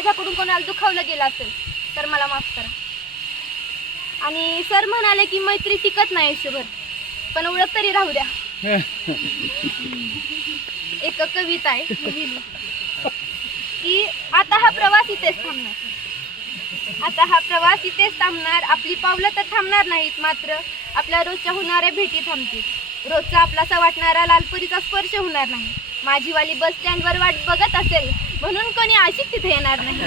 माझ्याकडून कोणाला दुखावलं गेलं असेल तर मला माफ करा. आणि सर म्हणाले की मैत्री टिकत नाही आयुष्यभर, पण ओळख तरी राहू द्या. एक कविता आहे की आता हा प्रवास इथेच थांबणार, आता हा प्रवास इथेच थांबणार. आपली पावलं तर थांबणार नाहीत, मात्र आपल्या रोजच्या होणाऱ्या भेटी थांबतील. रोजचा आपलासा वाटणारा लालपरीचा स्पर्श होणार नाही. माझीवाली बस स्टँडवर वाट बघत असेल म्हणून कोणी आशिक तिथे येणार नाही.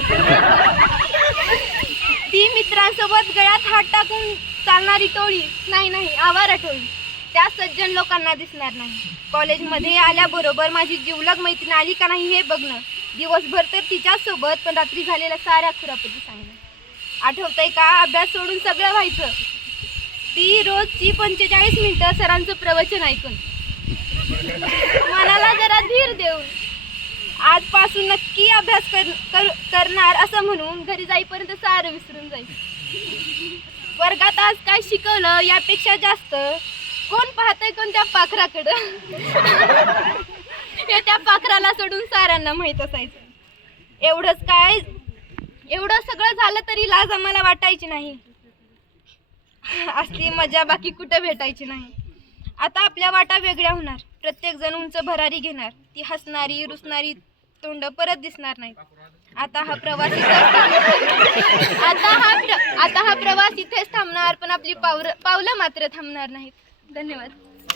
ती मित्रांसोबत गळ्यात हात टाकून चालणारी टोळी नाही, आवारा टोळी त्या सज्जन लोकांना दिसणार नाही. कॉलेजमध्ये आल्याबरोबर माझी जिवलग मैत्रीण आली का नाही हे बघणं, दिवसभर तर तिच्यासोबत पण रात्री झालेल्या साऱ्या खुरापती सांगणं. आठवतंय का अभ्यास सोडून सगळं व्हायचं, ती रोजची 45 मिनिटं सरांचं प्रवचन ऐकून मनाला जरा धीर देऊन आजपासून नक्की अभ्यास करणार असं म्हणून घरी जाईपर्यंत सारं विसरून जाईल. वर्गात आज काय शिकवलं यापेक्षा जास्त कोण पाहतंय कोणत्या पाखराकडं हे त्या पाखराला सोडून साऱ्यांना माहीत असायचं. एवढं सगळं झालं तरी लाज आम्हाला वाटायची नाही. असली मजा बाकी कुठे भेटायची नाही. आता आपल्या वाटा वेगळ्या होणार, प्रत्येक जण उंच भरारी घेणार. ती हसणारी रुसणारी तोंड परत दिसणार नाही. आता हा प्रवास इथेच थांबणार, पण आपली पावलं मात्र थांबणार नाहीत. धन्यवाद.